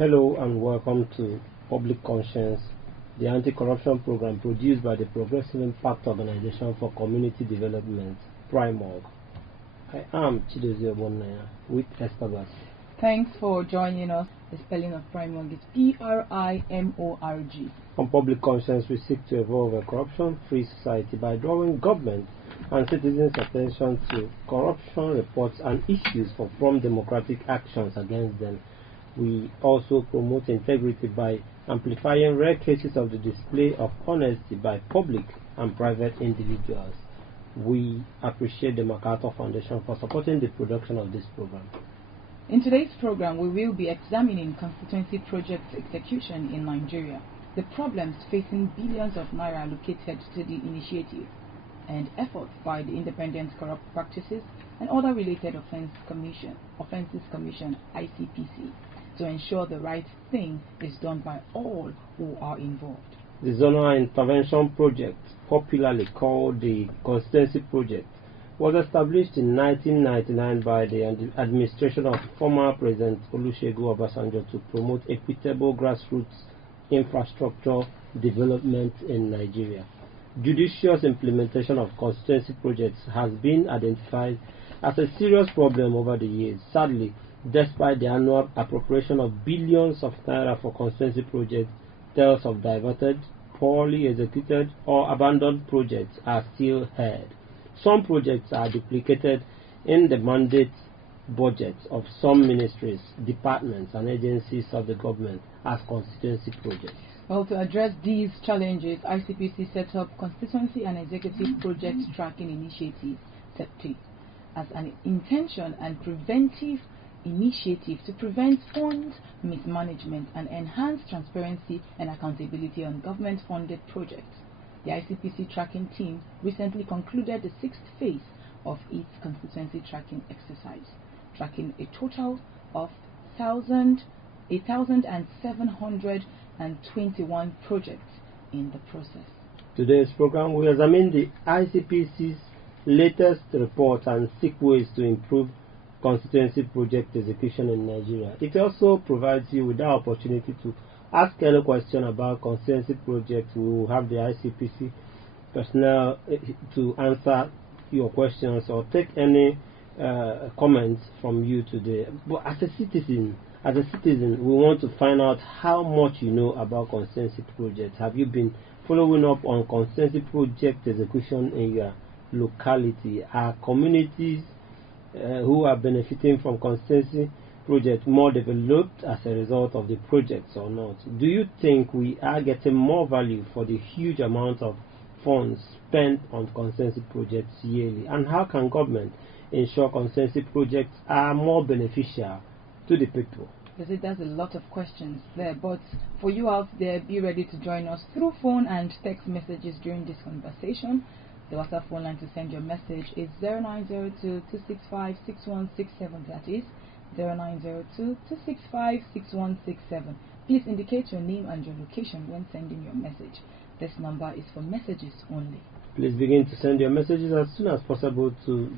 Hello and welcome to Public Conscience, the anti-corruption program produced by the Progressive Impact Organization for Community Development, PRIMORG. I am Chidozie Obonnaya with Estabas. Thanks for joining us. The spelling of PRIMORG is P-R-I-M-O-R-G. On Public Conscience, we seek to evolve a corruption-free society by drawing government and citizens' attention to corruption reports and issues from democratic actions against them. We also promote integrity by amplifying rare cases of the display of honesty by public and private individuals. We appreciate the MacArthur Foundation for supporting the production of this program. In today's program, we will be examining constituency projects execution in Nigeria, the problems facing billions of naira allocated to the initiative, and efforts by the Independent Corrupt Practices and other related Offences Commission ICPC to ensure the right thing is done by all who are involved. The Zonal Intervention Project, popularly called the Constituency Project, was established in 1999 by the administration of former President Olusegun Obasanjo to promote equitable grassroots infrastructure development in Nigeria. Judicious implementation of constituency projects has been identified as a serious problem over the years. Sadly, despite the annual appropriation of billions of naira for constituency projects, tales of diverted, poorly executed or abandoned projects are still heard. Some projects are duplicated in the mandate budgets of some ministries, departments and agencies of the government as constituency projects. Well, to address these challenges, ICPC set up Constituency and Executive Project Tracking Initiative, CEPT, as an intention and preventive initiative to prevent fund mismanagement and enhance transparency and accountability on government-funded projects. The ICPC tracking team recently concluded the 6th phase of its constituency tracking exercise, tracking a total of 1,721 projects in the process. Today's program will examine the ICPC's latest report and seek ways to improve constituency project execution in Nigeria. It also provides you with the opportunity to ask any question about constituency projects. We will have the ICPC personnel to answer your questions or take any comments from you today. But as a citizen, we want to find out how much you know about constituency projects. Have you been following up on constituency project execution in your locality? Are communities who are benefiting from constituency projects more developed as a result of the projects or not? Do you think we are getting more value for the huge amount of funds spent on constituency projects yearly? And how can government ensure constituency projects are more beneficial to the people? There's a lot of questions there, but for you out there, be ready to join us through phone and text messages during this conversation. The WhatsApp phone line to send your message is 0902-265-6167. That is 0902-265-6167. Please indicate your name and your location when sending your message. This number is for messages only. Please begin to send your messages as soon as possible to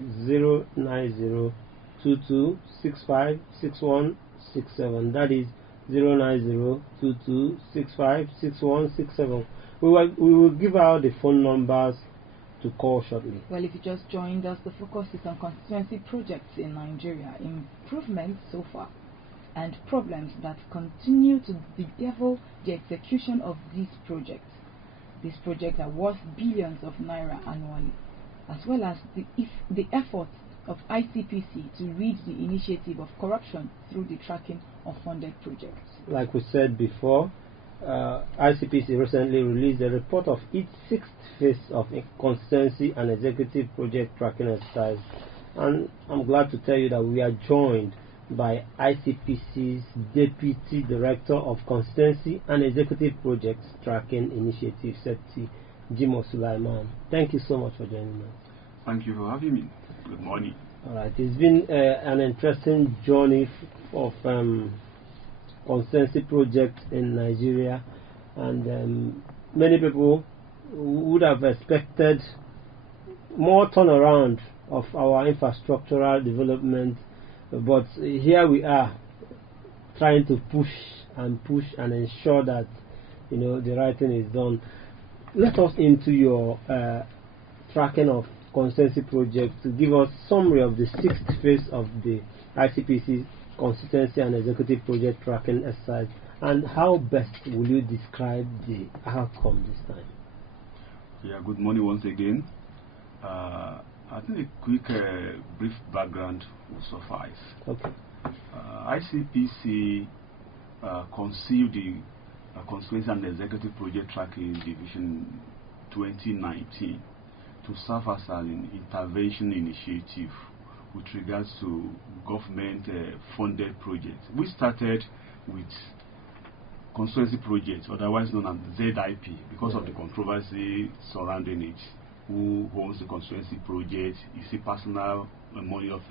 09022656167. That is 09022656167. We will give out the phone numbers to call shortly. Well, if you just joined us, the focus is on constituency projects in Nigeria, improvements so far, and problems that continue to bedevil the execution of these projects. These projects are worth billions of naira annually, as well as the efforts of ICPC to rid the initiative of corruption through the tracking of funded projects. Like we said before, ICPC recently released a report of its 6th phase of a constituency and executive project tracking exercise, and I'm glad to tell you that we are joined by ICPC's Deputy Director of Constituency and Executive Projects Tracking Initiative, CEPT, Jimo Sulaiman. Thank you so much for joining us. Thank you for having me. Good morning. Alright, it's been an interesting journey of constituency project in Nigeria, and many people would have expected more turnaround of our infrastructural development, but here we are trying to push and ensure that the right thing is done. Let us into your tracking of constituency projects to give us summary of the 6th phase of the ICPC constituency and executive project tracking exercise, and how best will you describe the outcome this time? Yeah, good morning once again. I think a quick brief background will suffice. Okay. ICPC conceived the Constituency and Executive Project Tracking Division 2019 to serve as an intervention initiative with regards to government funded projects. We started with constituency projects, otherwise known as ZIP, because of the controversy surrounding it. Who owns the constituency project? Is it personal money of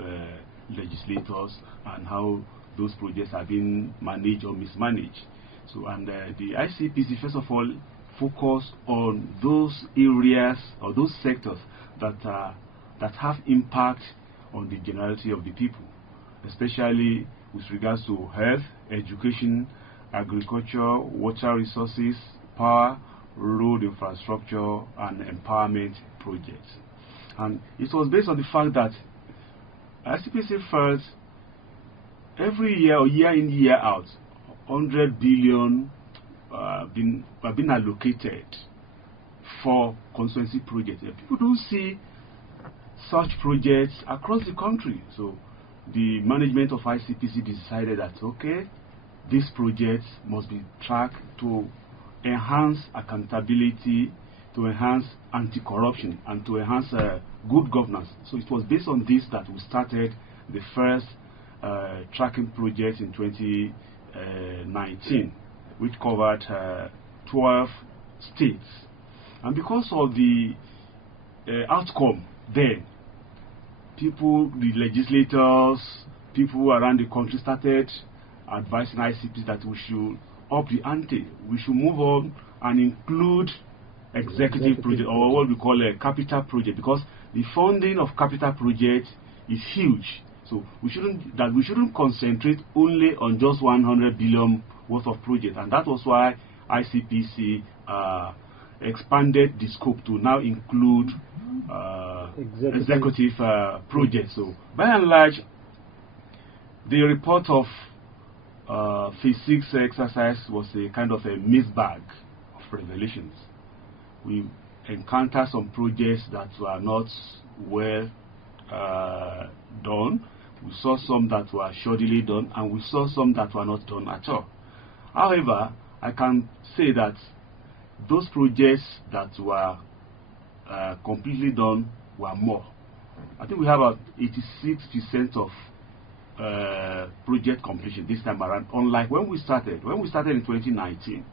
legislators, and how those projects are being managed or mismanaged? So, and the ICPC first of all focus on those areas or those sectors that have impact on the generality of the people, especially with regards to health, education, agriculture, water resources, power, road infrastructure, and empowerment projects. And it was based on the fact that ICPC felt every year or year in, year out, 100 billion have been allocated for constituency projects. People don't see such projects across the country. So the management of ICPC decided that, okay, these projects must be tracked to enhance accountability, to enhance anti-corruption, and to enhance good governance. So it was based on this that we started the first tracking project in 2019, which covered 12 states. And because of the outcome then, people, the legislators, people around the country started advising ICPC that we should up the ante. We should move on and include executive project, or what we call a capital project, because the funding of capital project is huge. So we shouldn't concentrate only on just 100 billion worth of project, and that was why ICPC expanded the scope to now include executive projects. So by and large, the report of phase 6 exercise was a kind of a mixed bag of revelations. We encountered some projects that were not well done. We saw some that were shoddily done, and we saw some that were not done at all. However, I can say that those projects that were completely done were more. I think we have about 86% of project completion this time around, unlike when we started. When we started in 2019,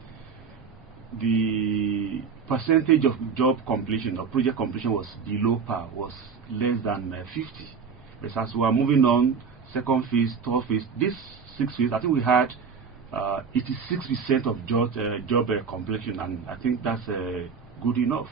the percentage of job completion or project completion was below par, was less than 50. But as we are moving on, second phase, third phase, this 6th phase, I think we had 86% of job completion, and I think that's good enough.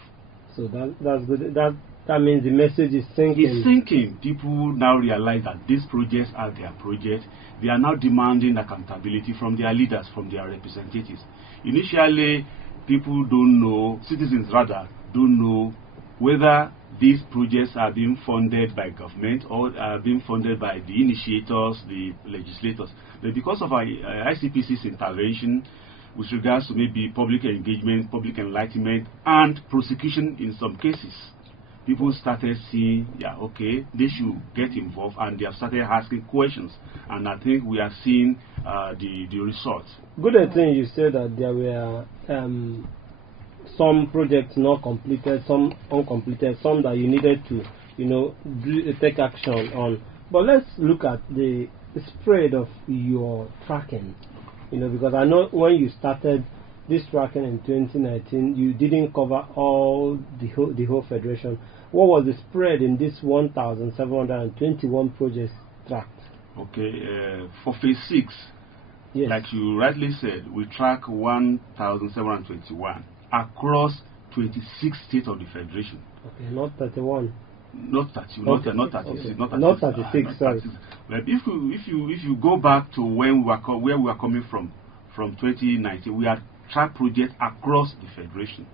So that's good. That means the message is sinking. It's sinking. People now realize that these projects are their projects. They are now demanding accountability from their leaders, from their representatives. Initially, people don't know, citizens rather, don't know whether these projects are being funded by government or are being funded by the initiators, the legislators. But because of our ICPC's intervention with regards to maybe public engagement, public enlightenment, and prosecution in some cases, people started seeing, yeah, okay, they should get involved, and they have started asking questions. And I think we are seeing the results. Good thing you said that there were some projects not completed, some uncompleted, some that you needed to, take action on. But let's look at the spread of your tracking, because I know when you started this tracking in 2019, you didn't cover all the whole federation. What was the spread in this 1,721 projects tracked? Okay, for phase 6, yes, like you rightly said, we track 1,721 across 26 states of the federation. Okay, not 31. Not 30, Okay. not 36, Okay. not 36. Not 36, sorry. 36. But if you go back to when where we were coming from 2019, we had track projects across the federation.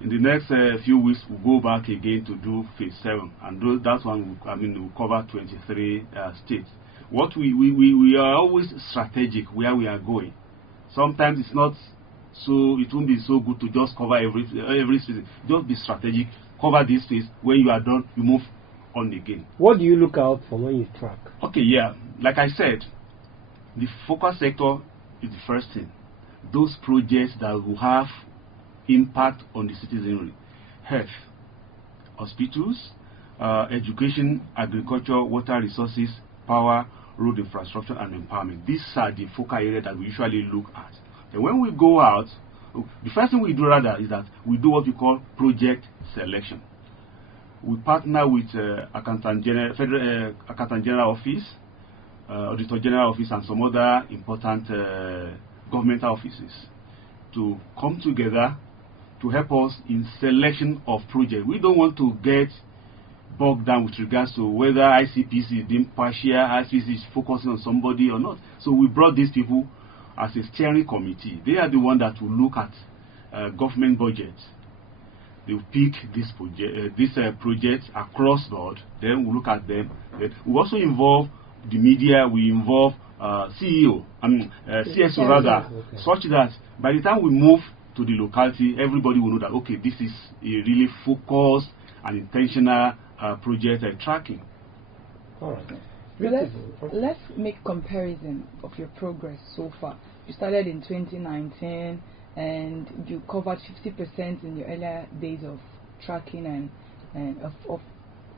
In the next few weeks, we'll go back again to do phase 7, and that one will cover 23 states. What we are always strategic where we are going. Sometimes it won't be so good to just cover every space. Just be strategic. Cover this phase. When you are done, you move on again. What do you look out for when you track? Okay, yeah. Like I said, the focus sector is the first thing. Those projects that will have impact on the citizenry: health, hospitals, education, agriculture, water resources, power, road infrastructure, and empowerment. These are the focal areas that we usually look at. And when we go out, the first thing we do rather is that we do what we call project selection. We partner with Accountant General, Accountant General Office, Auditor General Office, and some other important governmental offices to come together to help us in selection of projects. We don't want to get bogged down with regards to whether ICPC is being partial, ICPC is focusing on somebody or not. So we brought these people as a steering committee. They are the one that will look at government budgets. They will pick this project across board. Then we look at them. Then we also involve the media. We involve CSO rather, okay, such that by the time we move to the locality, everybody will know that okay, this is a really focused and intentional project tracking. All right. So let's make comparison of your progress so far. You started in 2019 and you covered 50% in your earlier days of tracking and of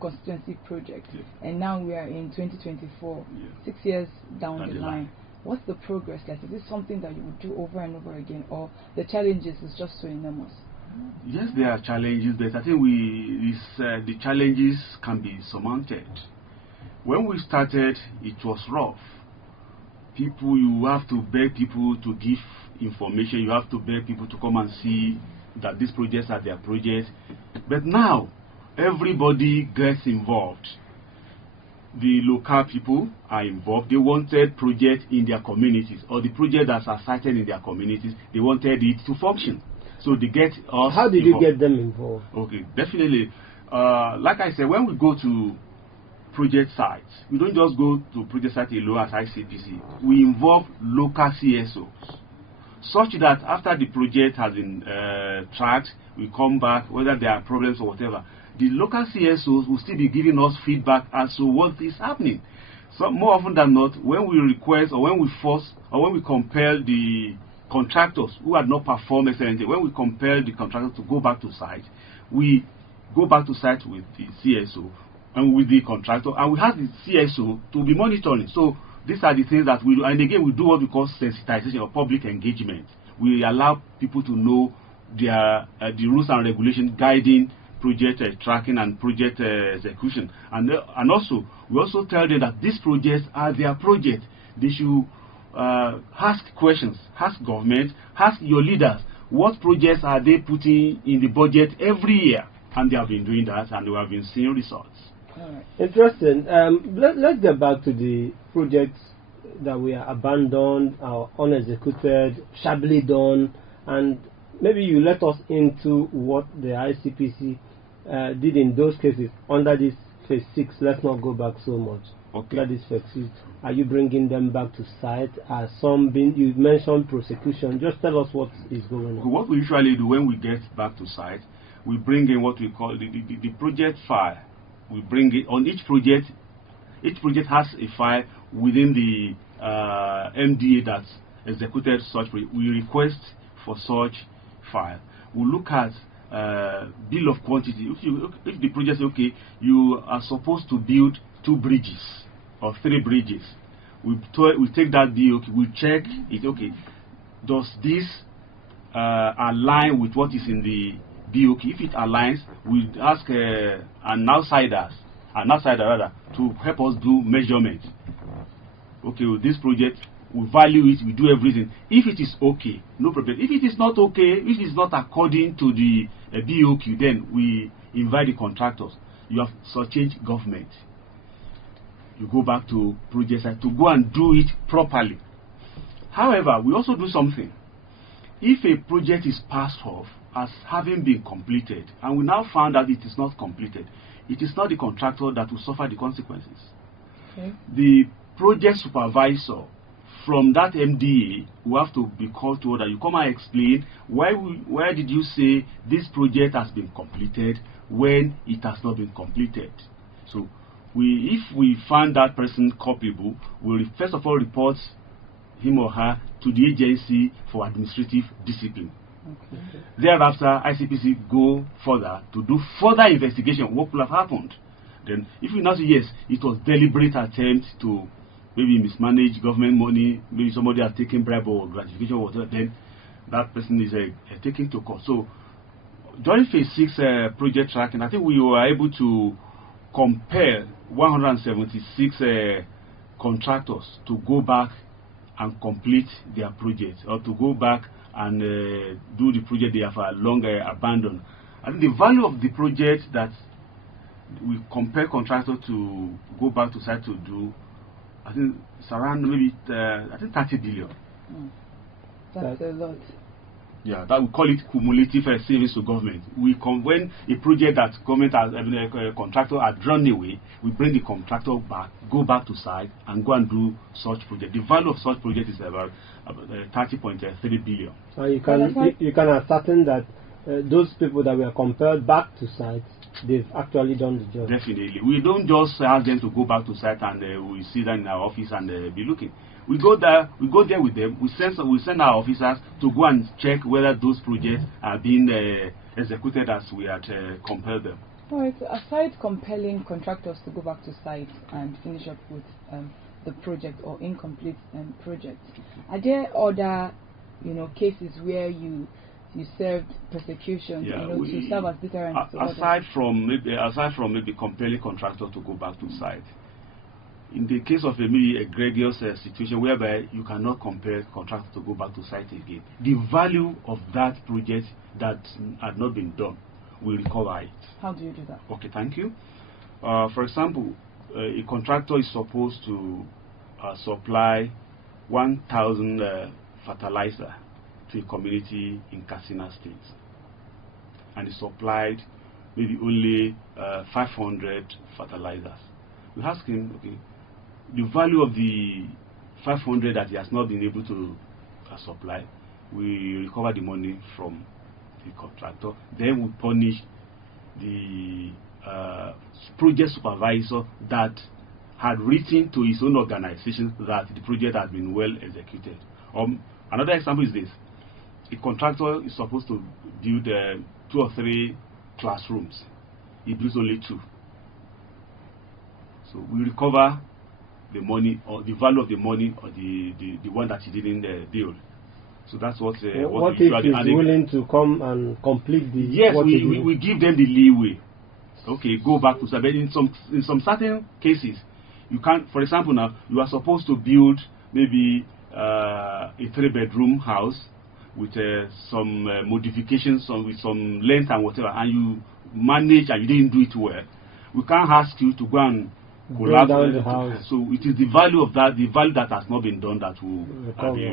constituency projects. Yes. And now we are in 2024, Yes. 6 years down the line. What's the progress like? Is this something that you would do over and over again, or the challenges is just so enormous? Yes, there are challenges, but I think the challenges can be surmounted. When we started, it was rough. You have to beg people to give information. You have to beg people to come and see that these projects are their projects. But now, everybody gets involved. The local people are involved. They wanted projects in their communities, or the project that are cited in their communities, they wanted it to function. So they get us. How did you get them involved? Okay, definitely. Like I said, when we go to project sites, we don't just go to project site alone as ICPC. We involve local CSOs, such that after the project has been tracked, we come back, whether there are problems or whatever, the local CSOs will still be giving us feedback as to what is happening. So more often than not, when we request or when we force or when we compel the contractors who had not performed excellently, when we compel the contractors to go back to site, we go back to site with the CSO and with the contractor, and we have the CSO to be monitoring. So these are the things that we do. And again, we do what we call sensitization or public engagement. We allow people to know the rules and regulations guiding project tracking and project execution. And also, we also tell them that these projects are their projects. They should ask questions, ask government, ask your leaders, what projects are they putting in the budget every year? And they have been doing that, and we have been seeing results. Right. Interesting. Let's get back to the projects that were abandoned or unexecuted, shabbily done, and maybe you let us into what the ICPC did in those cases under this phase 6. Let's not go back so much. Okay. Under this phase 6, are you bringing them back to site? Are some being, you mentioned prosecution. Just tell us what is going on. What we usually do when we get back to site, we bring in what we call the project file. We bring it on each project. Each project has a file within the MDA that executed such project. We request for such file. We look at bill of quantity. If the project says, okay, you are supposed to build 2 bridges or 3 bridges, we take that bill. Okay, we check it. Okay, does this align with what is in the BOK? If it aligns, we ask an outsider rather, to help us do measurement. Okay, with this project, we value it, we do everything. If it is okay, no problem. If it is not okay, if it is not according to the BOQ, then we invite the contractors. you have surchanged government. You go back to project site to go and do it properly. However, we also do something. If a project is passed off as having been completed, and we now found that it is not completed, it is not the contractor that will suffer the consequences. Okay. The project supervisor from that MDA will have to be called to order. You come and explain why did you say this project has been completed when it has not been completed. So if we find that person culpable, we'll first of all report him or her to the agency for administrative discipline. Okay. Thereafter, ICPC go further to do further investigation. What could have happened? Then, if we now say yes, it was deliberate attempt to maybe mismanage government money, maybe somebody has taken bribe or gratification or whatever, then that person is taken to court. So, during phase 6 project tracking, I think we were able to compare 176 contractors to go back and complete their project, or to go back and do the project they have long abandoned. I think the value of the project that we compare contractors to go back to site to do, I think it's around maybe 30 billion. That's a lot. Yeah, that we call it cumulative savings to government. When a project that government has a contractor had run away, we bring the contractor back, go back to site, and go and do such project. The value of such project is about 30.3 billion. You can ascertain that those people that were compelled back to site, they've actually done the job. Definitely. We don't just ask them to go back to site and we sit down in our office and be looking. We go there with them. We send our officers to go and check whether those projects are being executed as we had compelled them. All right. So aside compelling contractors to go back to site and finish up with the project or incomplete projects, are there other, cases where you served persecution, to serve as deterrent? Aside from maybe compelling contractors to go back to site, in the case of maybe a egregious situation whereby you cannot compel contractors to go back to site again, the value of that project that had not been done will recover it. How do you do that? Okay, thank you. For example, a contractor is supposed to supply 1,000 fertilizer to a community in Katsina State, and he supplied maybe only 500 fertilizers. We ask him, okay, the value of the 500 that he has not been able to supply, we recover the money from the contractor. Then we punish the project supervisor that had written to his own organization that the project has been well executed. Another example is this. A contractor is supposed to build 2 or 3 classrooms. He builds only 2. So we recover the money, or the value of the money, or the one that he didn't build. So that's what if he's willing to come and complete the... Yes, we give them the leeway. Okay, go back to site. But in some certain cases, you can't. For example, now you are supposed to build maybe a 3-bedroom house with some modifications, with some length and whatever, and you manage and you didn't do it well. We can't ask you to go and collapse down the house. So it is the value of that, the value that has not been done, that will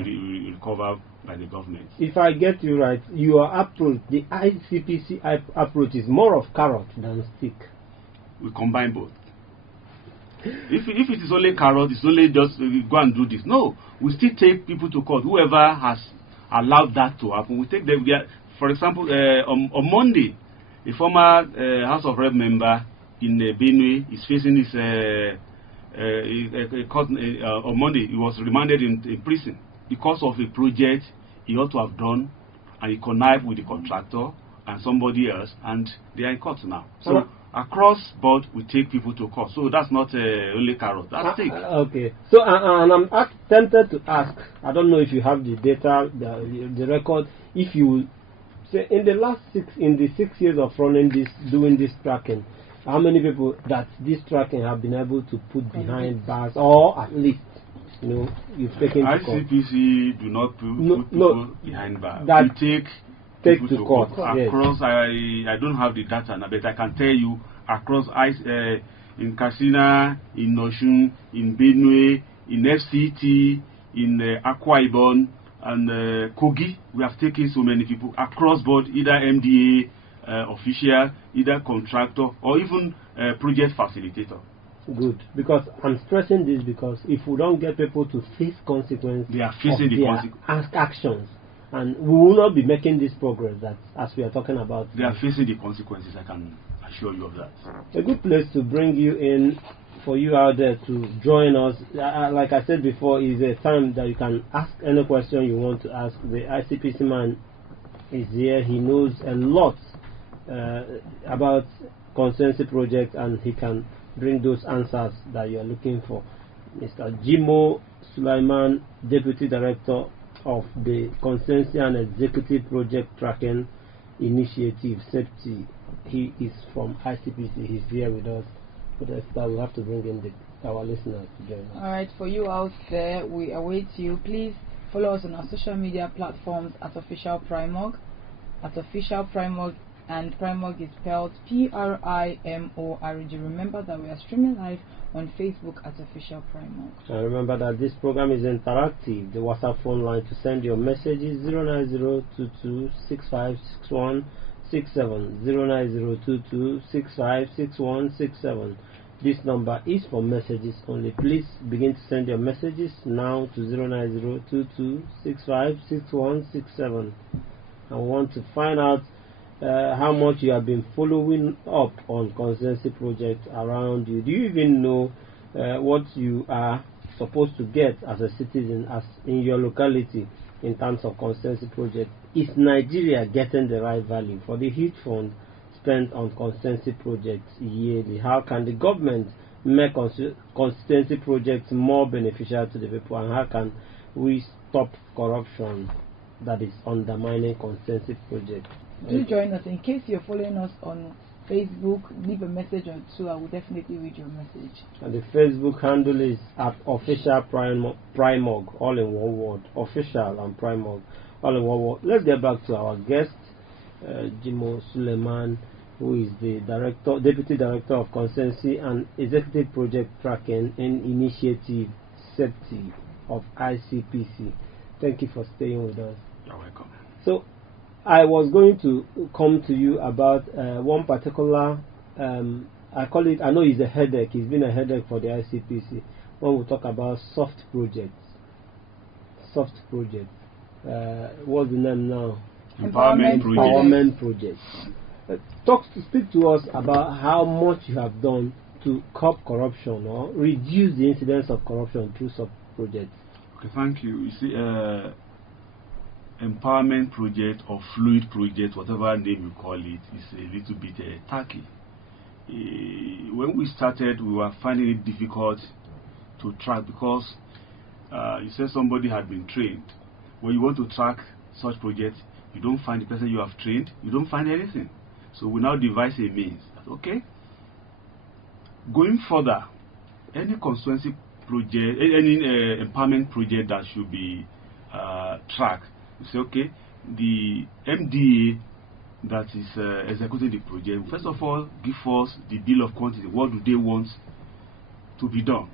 be recovered by the government. If I get you right, your approach, the ICPC approach, is more of carrot than stick. We combine both. If it is only carrot, it's only just go and do this. No, we still take people to court. Whoever has allowed that to happen, we take them. For example, on Monday, a former House of Rep member in Benue is facing this court. On Monday, he was remanded in prison because of a project he ought to have done, and he connived with the contractor and somebody else, and they are in court now. So across board, we take people to court. So that's not only carrot, that's stick. Okay. So and I'm tempted to ask, I don't know if you have the data, the record, if you say in the 6 years of doing this tracking, how many people that this tracking have been able to put behind bars, or at least you've taken to court? ICPC do not put people behind bars. We take to court. Across, I don't have the data now, but I can tell you across in Katsina, in Osun, in Benue, in FCT, in Akwa Ibom, and Kogi. We have taken so many people across board, either MDA official, either contractor, or even project facilitator. Good, because I'm stressing this because if we don't get people to face consequences, they are facing the consequences. Actions, and we will not be making this progress that as we are talking about. They are facing the consequences. I can assure you of that. A good place to bring you in, for you out there to join us. Like I said before, is a time that you can ask any question you want to ask. The ICPC man is here. He knows a lot about constituency project, and he can bring those answers that you are looking for. Mr. Jimo Sulaiman, Deputy Director of the Constituency and Executive Project Tracking Initiative, SEPTI. He is from ICPC. He's here with us. But we'll have to bring in our listeners to join us. Alright, for you out there, we await you. Please follow us on our social media platforms at Official Primog, and Primog is spelled P-R-I-M-O-R-G. Remember that we are streaming live on Facebook at Official Primog. And remember that this program is interactive. The WhatsApp phone line to send your messages 09022656167, 09022656167. This number is for messages only. Please begin to send your messages now to 09022656167. I want to find out how much you have been following up on constituency projects around you. Do you even know what you are supposed to get as a citizen, as in your locality, in terms of constituency projects? Is Nigeria getting the right value for the huge fund spent on constituency projects yearly? How can the government make constituency projects more beneficial to the people, and how can we stop corruption that is undermining constituency projects? Do join us. In case you're following us on Facebook, leave a message or two. I will definitely read your message. And the Facebook handle is at Official Primog, all in one word. Official and Primog, all in one word. Let's get back to our guest, Jimo Sulaiman, who is the Deputy Director of Constituency and Executive Project Tracking and Initiative, SEPTI of ICPC. Thank you for staying with us. You're welcome. So, I was going to come to you about one particular, I call it, I know it's a headache, it's been a headache for the ICPC, when we talk about soft projects. What's the name now? Empowerment projects. Speak to us about how much you have done to curb corruption or reduce the incidence of corruption through soft projects. Okay, thank you. You see, empowerment project or fluid project, whatever name you call it, is a little bit tacky. When we started, we were finding it difficult to track because you said somebody had been trained. When you want to track such projects, you don't find the person you have trained, you don't find anything. So we now devise a means. Okay, going further, any constituency project, any empowerment project that should be tracked, you say, okay, the MDA that is executing the project, first of all, give us the bill of quantity. What do they want to be done?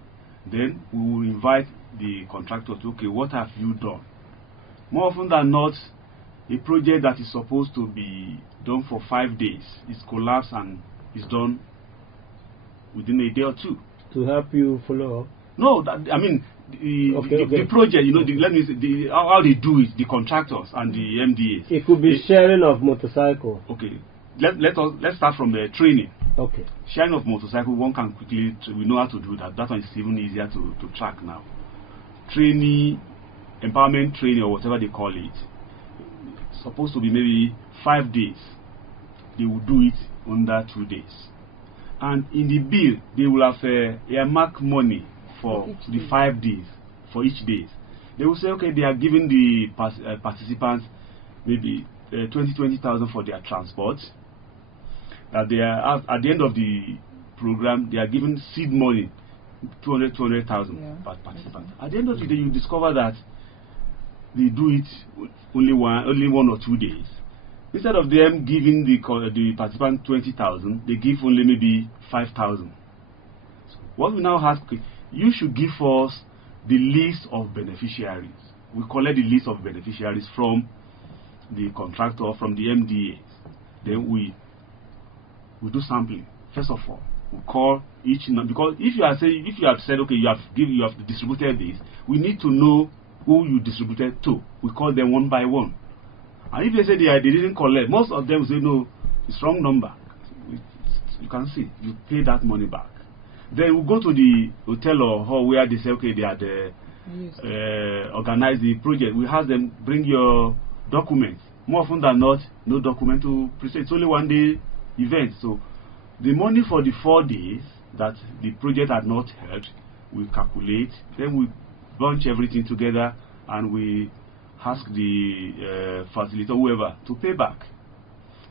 Then we will invite the contractor to, okay, what have you done? More often than not, a project that is supposed to be done for 5 days is collapsed and is done within a day or two. To help you follow up? No, I mean, the project, you know, let me say, how they do it, the contractors and the MDAs. It could be sharing of motorcycle. Okay, let's start from the training. Okay. Sharing of motorcycle, one can quickly, we know how to do that. That one is even easier to track now. Training, empowerment training, or whatever they call it, it's supposed to be maybe 5 days. They will do it under 2 days. And in the bill, they will have earmarked money for the 5 days, for each day. They will say, okay, they are giving the participants maybe 20,000 for their transport. That they are at the end of the program, they are giving seed money, 200,000 per participant. At the end of the day, you discover that they do it only one or 2 days. instead of them giving the participant 20,000, they give only maybe 5,000. What we now ask, okay, you should give us the list of beneficiaries. We collect the list of beneficiaries from the contractor, from the MDA. Then we do sampling. First of all, we call each number, because if you have said, okay, you have distributed this, we need to know who you distributed to. We call them one by one. And if they say they didn't collect, most of them will say no, it's wrong number. You can see, you pay that money back. Then we go to the hotel or hall where they say, okay, they had organized the project. We have them bring your documents. More often than not, no document to present. It's only one day event. So the money for the 4 days that the project had not held, we calculate. Then we bunch everything together and we ask the facilitator, whoever, to pay back.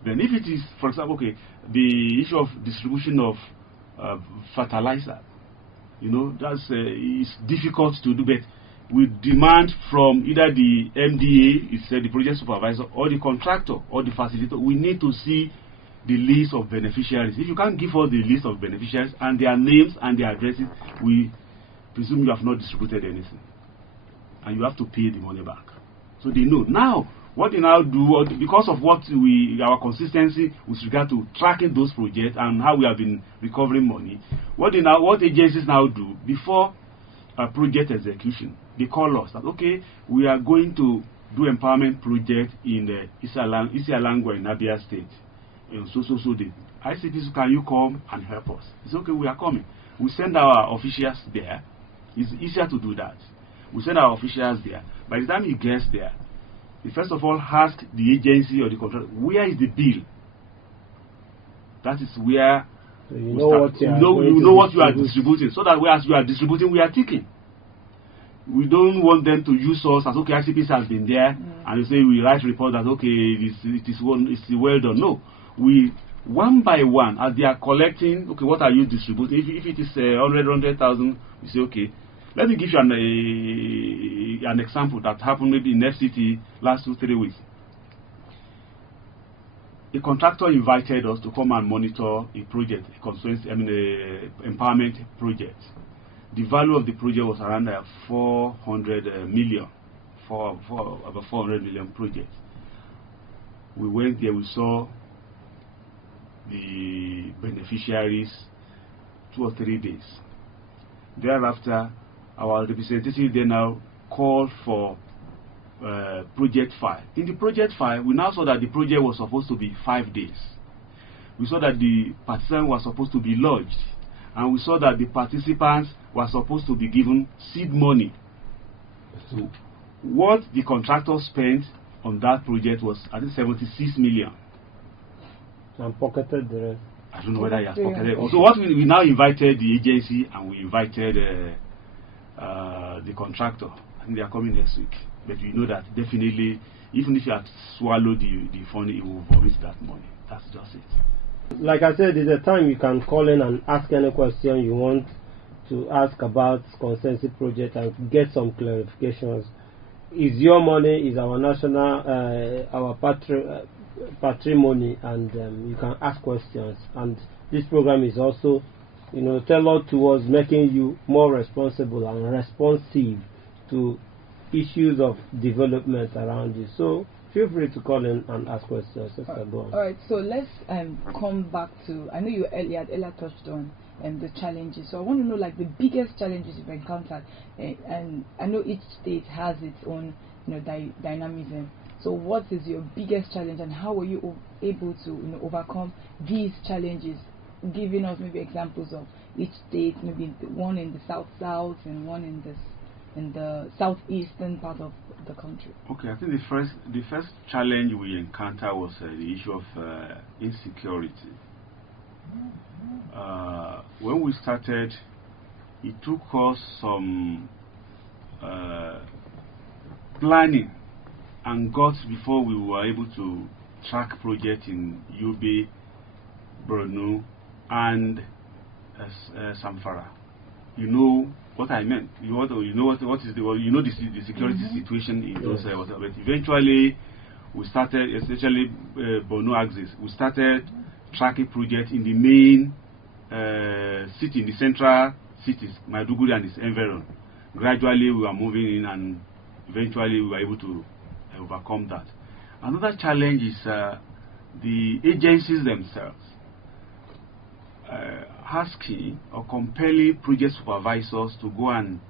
Then if it is, for example, okay, the issue of distribution of fertilizer, you know, that's it's difficult to do, but we demand from either the MDA, it's the project supervisor, or the contractor or the facilitator, we need to see the list of beneficiaries. If you can't give us the list of beneficiaries and their names and their addresses, we presume you have not distributed anything, and you have to pay the money back. So they know. Now, what they now do, because of what our consistency with regard to tracking those projects and how we have been recovering money, what agencies now do before project execution, they call us that, okay, we are going to do empowerment project in the Isialangwa in Abia State. So the ICPC, can you come and help us? It's okay, we are coming. We send our officials there. It's easier to do that. We send our officials there. By the time he gets there, he first of all ask the agency or the contractor, where is the bill? That is where so you know what you are distributing. So that as you are distributing, we are ticking. We don't want them to use us as, okay, ICPC has been there, and you say we write report that, okay, it's well done. No, we one by one, as they are collecting, okay, what are you distributing? If it is 100,000, we say, okay, let me give you an example that happened maybe in FCT last 2-3 weeks. A contractor invited us to come and monitor a project, a empowerment project. The value of the project was around 400 million, about 400 million project. We went there, we saw the beneficiaries 2 or 3 days. Thereafter, our representative then now called for project file. In the project file, we now saw that the project was supposed to be 5 days. We saw that the participants were supposed to be lodged, and we saw that the participants were supposed to be given seed money. So what the contractor spent on that project was, I think, 76 million. And pocketed the rest. I don't know whether he has pocketed. So what we now invited the agency, and we invited the contractor. I think they are coming next week. But we know that definitely, even if you have swallowed the fund, it will vomit that money. That's just it. Like I said, there's a time you can call in and ask any question you want to ask about Constituency project and get some clarifications. Is your money, is our national, our patrimony, and you can ask questions. And this program is also, tailored towards making you more responsible and responsive to issues of development around you. So feel free to call in and ask questions. Alright, so let's come back to, I know you earlier touched on the challenges. So I want to know, like, the biggest challenges you've encountered, and I know each state has its own dynamism. So what is your biggest challenge, and how were you able to overcome these challenges, giving us maybe examples of each state, maybe one in the south and one in the southeastern part of the country? Okay, I think the first challenge we encountered was the issue of insecurity. When we started, it took us some planning and guts before we were able to track projects in Yobe, Borno, and Samfara. You know what I meant. The security situation in those areas. But eventually, we started, especially Borno axis, we started tracking projects in the main city, in the central cities, Maiduguri and its environ. Gradually, we were moving in, and eventually, we were able to overcome that. Another challenge is the agencies themselves asking or compelling project supervisors to go and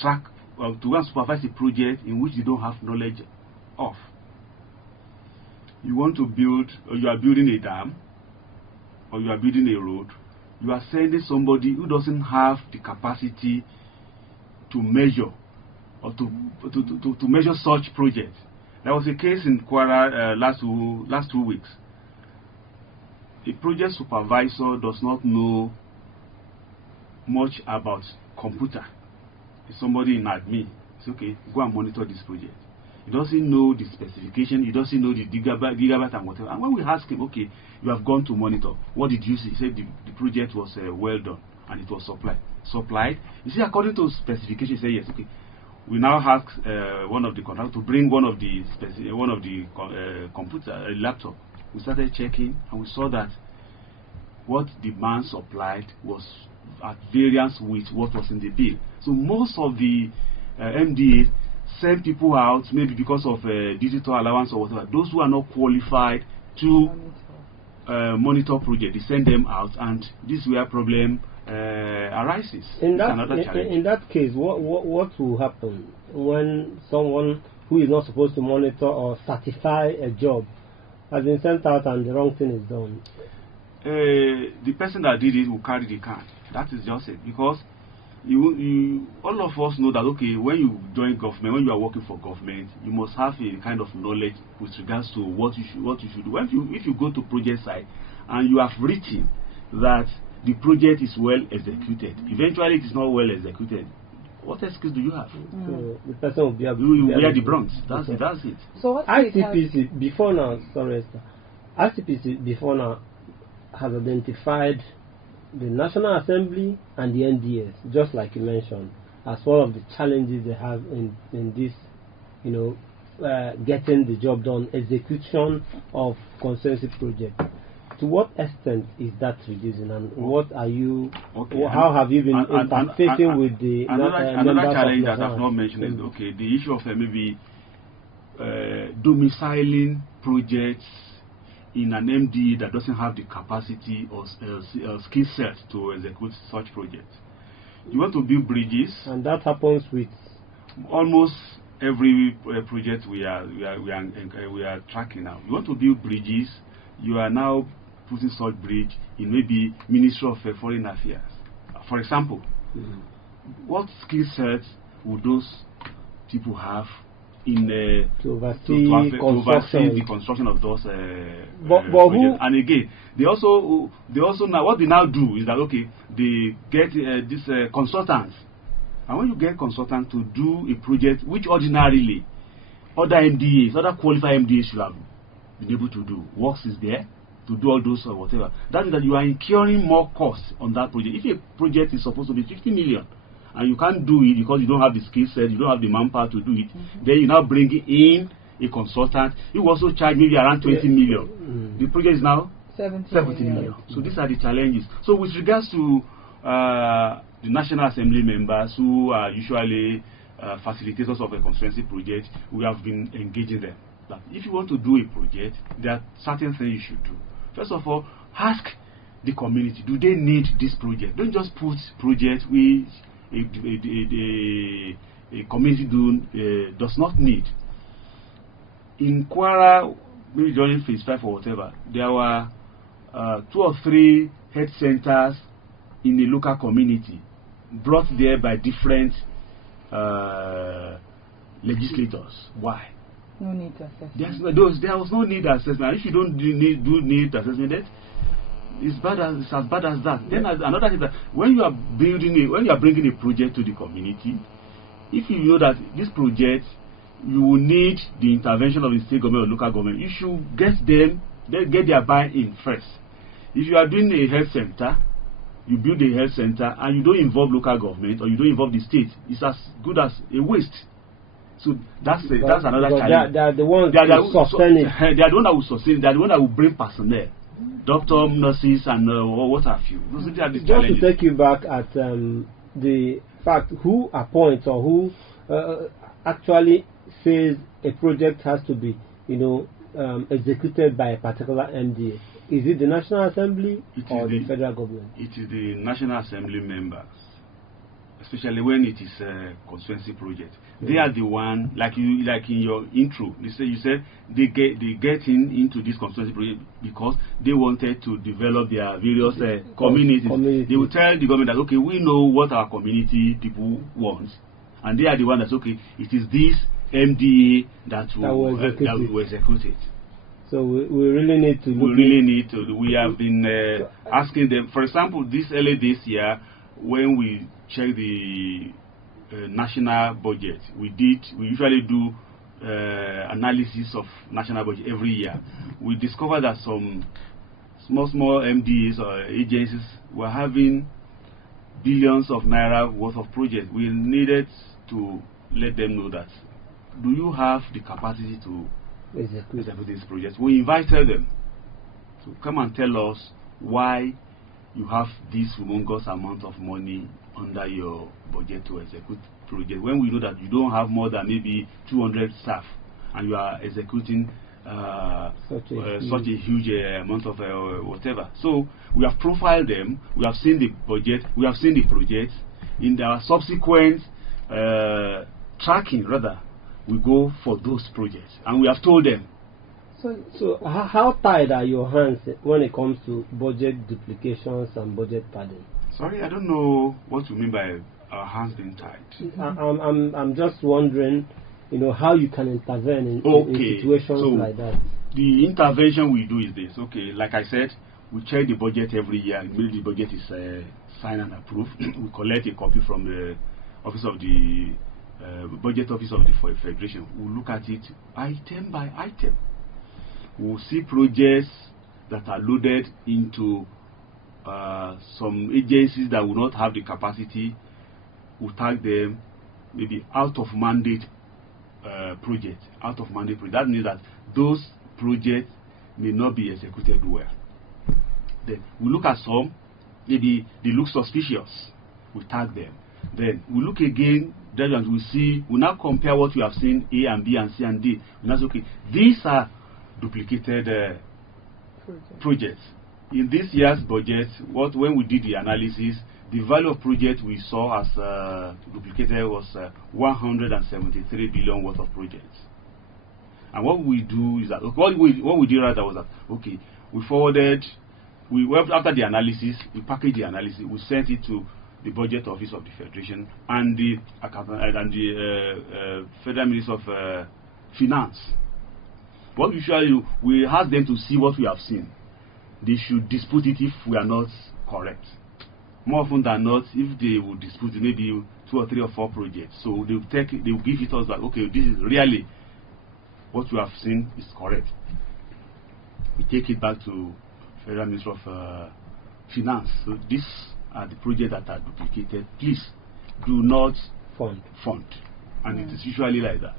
track or to go and supervise a project in which they don't have knowledge of. You want to build, or you are building a dam, or you are building a road, you are sending somebody who doesn't have the capacity to measure or to measure such projects. There was a case in Kwara last 2 weeks. A project supervisor does not know much about computer. It's somebody in admin. It's okay, go and monitor this project. He doesn't know the specification, he doesn't know the gigabyte and whatever. And when we ask him, okay, you have gone to monitor, what did you see? He said the project was well done and it was supplied. You see, according to specification, he said yes, okay. We now ask one of the contractors to bring one of the computer, a laptop. We started checking and we saw that what the man supplied was at variance with what was in the bill. So most of the MDAs send people out maybe because of digital allowance or whatever. Those who are not qualified to monitor project, they send them out, and this is where problem arises. In that case, what will happen when someone who is not supposed to monitor or certify a job has been sent out and the wrong thing is done? The person that did it will carry the can. That is just it. Because all of us know that, okay, when you join government, when you are working for government, you must have a kind of knowledge with regards to what you should do. If you go to project site and you have written that the project is well executed, eventually it is not well executed, what excuse do you have? So the person will be able to wear the brunt. That's it. So what ICPC before now, sorry, Esther, ICPC before now has identified the National Assembly and the NDS, just like you mentioned, as one of the challenges they have in this, getting the job done, execution of consensus project. To what extent is that reducing, and what are you? Okay. How have you been interfacing with the another challenge that I've not mentioned is the issue of maybe domiciling projects in an MDA that doesn't have the capacity or skill set to execute such projects. You want to build bridges, and that happens with almost every project we are tracking now. You want to build bridges, you are now putting such bridge in maybe Ministry of Foreign Affairs. For example, what skill sets would those people have in to oversee the construction of those projects? And again, they also now what they now do is that they get these consultants, and when you get consultants to do a project which ordinarily other qualified MDAs should have been able to do, works is there to do all those or whatever. That means that you are incurring more costs on that project. If a project is supposed to be 50 million and you can't do it because you don't have the skill set, you don't have the manpower to do it, then you now bring in a consultant. You also charge maybe around 20 million. The project is now 70 million. So these are the challenges. So with regards to the National Assembly members who are usually facilitators of a constituency project, we have been engaging them. That if you want to do a project, there are certain things you should do. First of all, ask the community, do they need this project? Don't just put projects which a community does not need. In Kwara, maybe during phase 5 or whatever, there were 2 or 3 health centers in the local community brought there by different legislators. Why? No need assessment. There was no need assessment. If you don't do need assessment, it's as bad as that. Then another thing that when you are bringing a project to the community, if you know that this project you will need the intervention of the state government or local government, you should get their buy-in first. If you are doing a health center, you build a health center and you don't involve local government or you don't involve the state, it's as good as a waste. So that's another because challenge. they are the ones who sustain it. They are the ones that will sustain. They are the ones that will bring personnel, doctor, nurses, and what have you. Those are the Just challenges. to take you back at the fact who appoints or who actually says a project has to be, executed by a particular MDA. Is it the National Assembly or the federal government? It is the National Assembly members, especially when it is a constituency project. They are the one, like in your intro, you said they get into this constituency project because they wanted to develop their various communities. They will tell the government that, okay, we know what our community people want, and they are the one that's, okay, it is this MDA that will execute it. So we really need to look. We have been asking them. For example, early this year, when we checked the national budget, we usually do analysis of national budget every year. We discovered that some small MDAs or agencies were having billions of naira worth of projects. We needed to let them know that, do you have the capacity to execute these projects? We invited them to come and tell us why you have this humongous amount of money under your budget to execute projects, when we know that you don't have more than maybe 200 staff and you are executing such a huge amount of whatever. So we have profiled them, we have seen the budget, we have seen the projects. In our subsequent tracking, rather, we go for those projects, and we have told them. So how tied are your hands when it comes to budget duplications and budget padding? Sorry, I don't know what you mean by our hands being tied. I'm just wondering, how you can intervene in situations like that. The intervention we do is this. Okay, like I said, we check the budget every year. Immediately the budget is signed and approved. We collect a copy from the office of the budget office of the Federation. We'll look at it item by item. We'll see projects that are loaded into some agencies that will not have the capacity. We'll tag them maybe out of mandate projects. Out of mandate projects. That means that those projects may not be executed well. Then we look at some, maybe they look suspicious. We tag them. Then we look again. Then we now compare what we have seen A and B and C and D. We now say, okay, these are duplicated projects. In this year's budget, when we did the analysis, the value of project we saw as duplicated was 173 billion worth of projects. And what we do is that what we did rather was that, okay, we forwarded, after the analysis, we packaged the analysis, we sent it to the budget office of the Federation and the Federal Ministry of Finance. What we usually do, we ask them to see what we have seen. They should dispute it if we are not correct. More often than not, if they will dispute it, maybe 2 or 3 or 4 projects, so they will give it us that, okay, this is really what you have seen is correct. We take it back to Federal Ministry of Finance. So these are the projects that are duplicated. Please do not fund. And it is usually like that.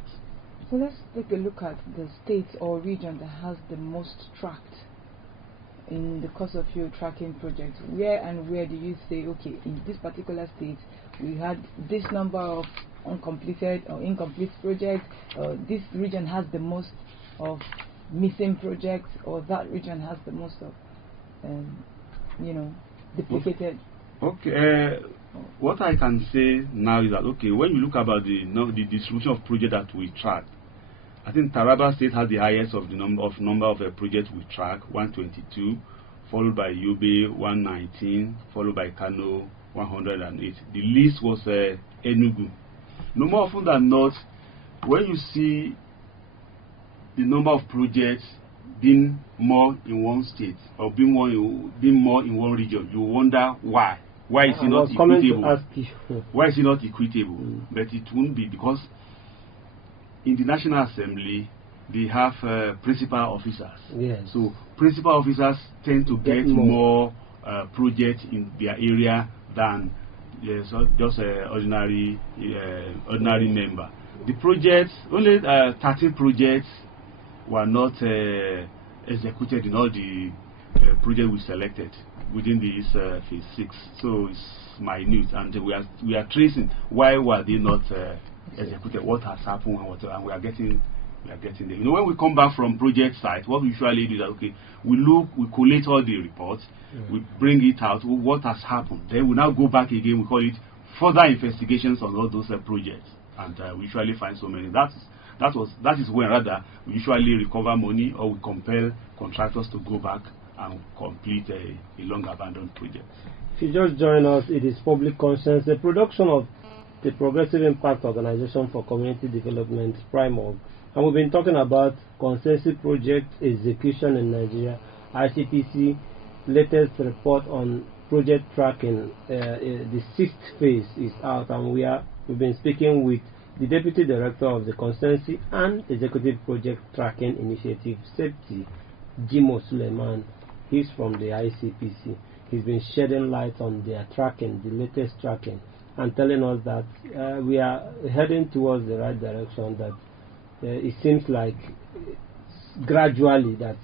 So let's take a look at the state or region that has the most tracked in the course of your tracking projects. Where do you say, okay, in this particular state we had this number of uncompleted or incomplete projects, this region has the most of missing projects, or that region has the most of duplicated. Okay, what I can say now is that, okay, when you look about the distribution of projects that we track, I think Taraba State has the highest of the number of projects we track, 122, followed by Yobe 119, followed by Kano 108. The least was Enugu. No more often than not, when you see the number of projects being more in one state or being more in one region, you wonder why. Why is it not equitable? Why is it not equitable? But it won't be, because in the National Assembly they have principal officers. Yes. So principal officers tend to get more projects in their area than just an ordinary member. The projects, only 13 projects were not executed in all the projects we selected within this phase 6. So it's minute, and we are tracing why were they not executed, what has happened, and we are getting there. You know, when we come back from project site, what we usually do is that, okay, we collate all the reports, we bring it out, what has happened. Then we now go back again, we call it further investigations on all those projects, and we usually find so many. That is when rather we usually recover money, or we compel contractors to go back and complete a long abandoned project. If you just join us, it is Public Conscience, the production of the Progressive Impact Organization for Community Development, PRIMOG. And we've been talking about consensus project execution in Nigeria. ICPC latest report on project tracking, the 6th phase is out, and we've been speaking with the Deputy Director of the Constituency and Executive Project Tracking Initiative, SEPTI, Jimo Suleiman. He's from the ICPC. He's been shedding light on their tracking, the latest tracking, and telling us that we are heading towards the right direction, that it seems like gradually that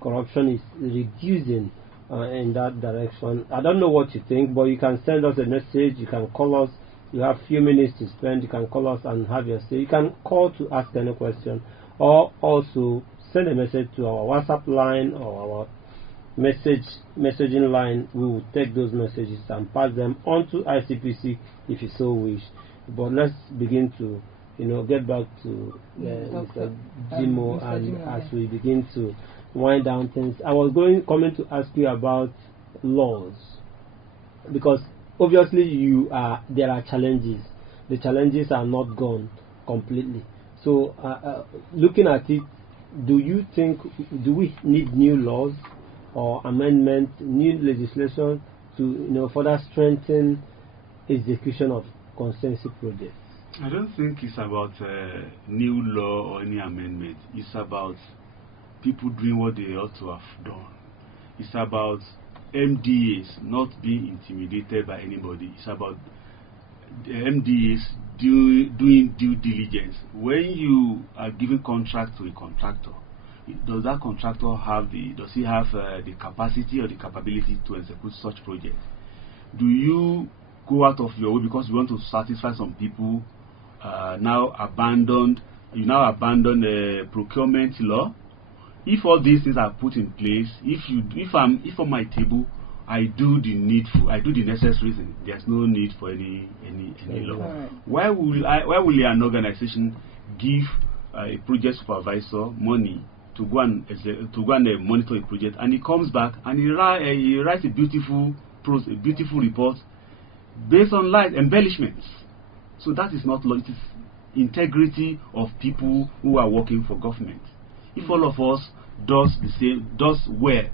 corruption is reducing in that direction. I don't know what you think, but you can send us a message, you can call us, you have a few minutes to spend, you can call us and have your say. You can call to ask any question, or also send a message to our WhatsApp line or our messaging line. We will take those messages and pass them on to ICPC if you so wish. But let's begin to get back to Mr. Jimo, and as we begin to wind down things, I was coming to ask you about laws, because obviously there are challenges. The challenges are not gone completely. So looking at it, do we need new laws or amendment, new legislation to further strengthen execution of consensus projects? I don't think it's about new law or any amendment. It's about people doing what they ought to have done. It's about MDAs not being intimidated by anybody. It's about the MDAs doing due diligence. When you are giving contract to a contractor, does that contractor have the capacity or the capability to execute such projects? Do you go out of your way because you want to satisfy some people? Now abandon the procurement law? If all these things are put in place, if on my table I do the needful, I do the necessary thing, there's no need for any law. Right. Why will an organization give a project supervisor money to go and monitor a project, and he comes back and he writes a beautiful report based on light embellishments? So that is not law. It is integrity of people who are working for government. If all of us does the same, does well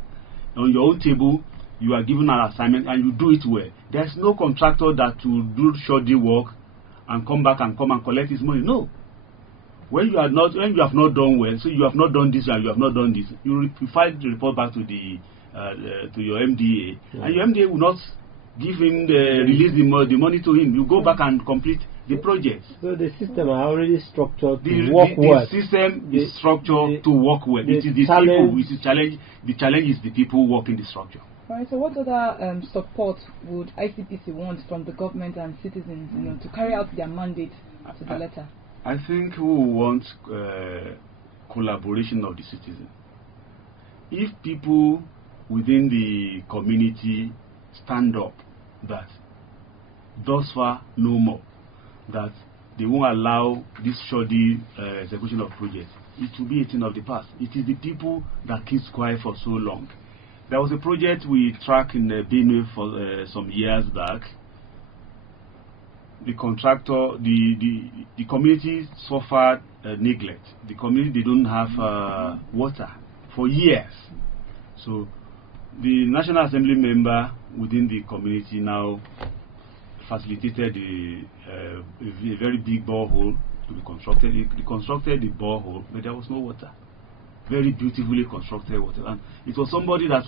on your own table, you are given an assignment and you do it well, there's no contractor that will do shoddy work and come and collect his money. No. When you have not done well, so you have not done this and you have not done this, you file the report back to your MDA, and your MDA will not give him release the money to him. You go back and complete the project. So the system are already structured to work well. The system is structured to work well. It is the people with the challenge. The challenge is the people working the structure. Right. So what other support would ICPC want from the government and citizens, to carry out their mandate to the letter? I think we want collaboration of the citizen. If people within the community stand up that thus far no more, that they won't allow this shoddy execution of projects, it will be a thing of the past. It is the people that keep quiet for so long. There was a project we tracked in Benue for some years back. The contractor, the community suffered neglect. The community, they don't have water for years. So the National Assembly member within the community now facilitated a very big borehole to be constructed. He constructed the borehole, but there was no water. Very beautifully constructed water, and it was somebody that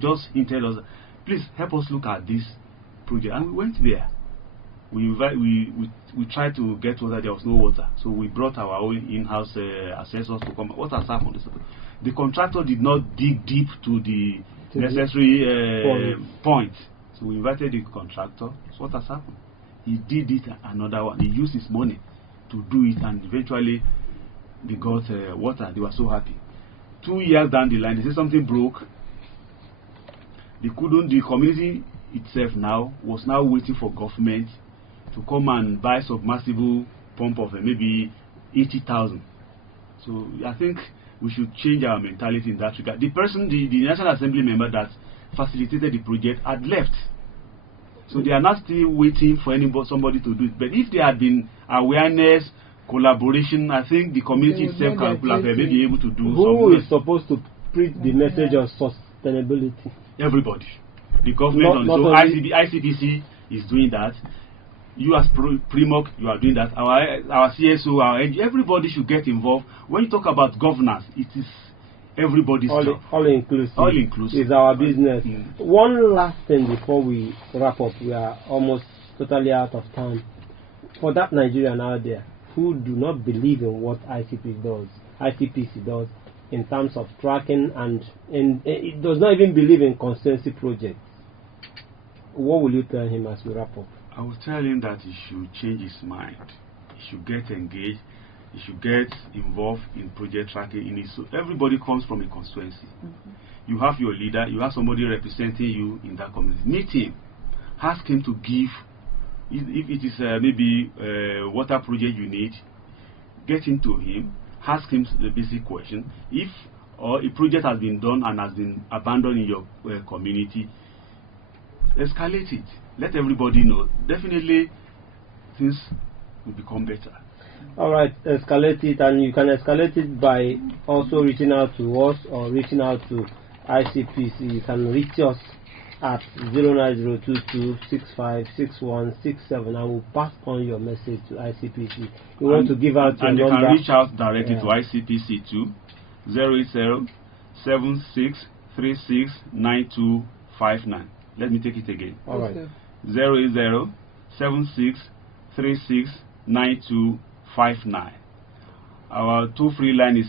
just hinted us, please help us look at this project, and we went there. we tried to get water. There was no water, so we brought our own in-house assessors to come. What has happened? The contractor did not dig deep to the necessary point. So we invited the contractor. So what has happened? He did it another one. He used his money to do it, and eventually they got water. They were so happy. 2 years down the line, they said something broke. They couldn't. The community itself now was now waiting for government to come and buy submersible pump of maybe 80,000. So I think we should change our mentality in that regard. The person, the National Assembly member that facilitated the project had left. So they are not still waiting for somebody to do it. But if there had been awareness, collaboration, I think the community itself could have maybe able to do something. Who is supposed to preach the message of sustainability? Everybody. The government so ICPC is doing that. You as Primoc, you are doing that. Our CSO, everybody should get involved. When you talk about governance, it is everybody's job. All inclusive. All inclusive. Is our business. One last thing before we wrap up. We are almost totally out of time. For that Nigerian out there who do not believe in what ICPC does in terms of tracking, and it does not even believe in constituency projects, what will you tell him as we wrap up? I will tell him that he should change his mind. He should get engaged. He should get involved in project tracking. Everybody comes from a constituency. You have your leader. You have somebody representing you in that community. Meet him. Ask him to give. If it is maybe water project you need, get into him. Ask him the basic question. If a project has been done and has been abandoned in your community, escalate it. Let everybody know. Definitely, things will become better. All right, escalate it, and you can escalate it by also reaching out to us or reaching out to ICPC. You can reach us at 09022656167, and we'll pass on your message to ICPC. We want to give out your number. And you can reach out directly to ICPC to 08076369259. Let me take it again. All right. 08076369259. Our toll-free line is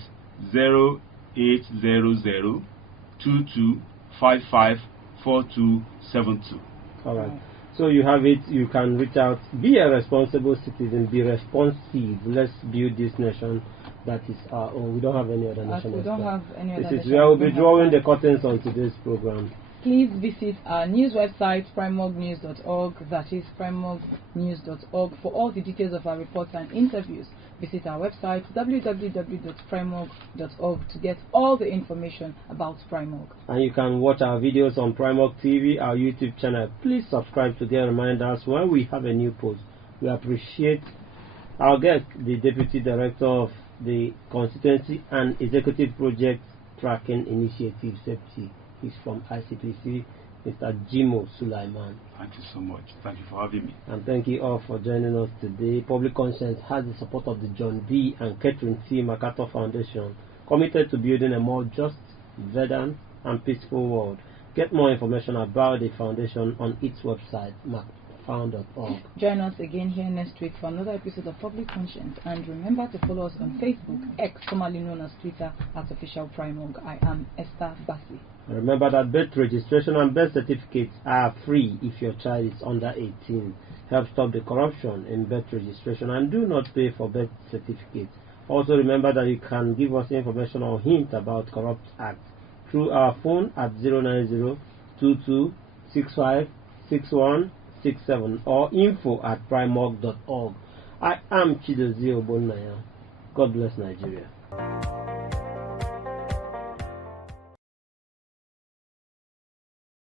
0800-2255-4272. All right. So you have it. You can reach out. Be a responsible citizen. Be responsive. Let's build this nation that is our own. We don't have any other nation. We don't have any other nation. We will be drawing the curtains on today's program. Please visit our news website, primognews.org. That is primognews.org. For all the details of our reports and interviews, visit our website, www.primog.org, to get all the information about Primog. And you can watch our videos on Primog TV, our YouTube channel. Please subscribe to get reminders when we have a new post. We appreciate our guest, the Deputy Director of the Constituency and Executive Project Tracking Initiative, SEPTI. He's from ICPC, Mr. Jimo Sulaiman. Thank you so much. Thank you for having me. And thank you all for joining us today. Public Conscience has the support of the John D. and Catherine C. MacArthur Foundation, committed to building a more just, verdant, and peaceful world. Get more information about the foundation on its website, macfound.org. Join us again here next week for another episode of Public Conscience. And remember to follow us on Facebook, X, formerly known as Twitter, at Official Primog. I am Esther Bassi. Remember that birth registration and birth certificates are free if your child is under 18. Help stop the corruption in birth registration and do not pay for birth certificates. Also remember that you can give us information or hints about corrupt acts through our phone at 09022656167 or info@primog.org. I am Chidozie Obonnaya. God bless Nigeria.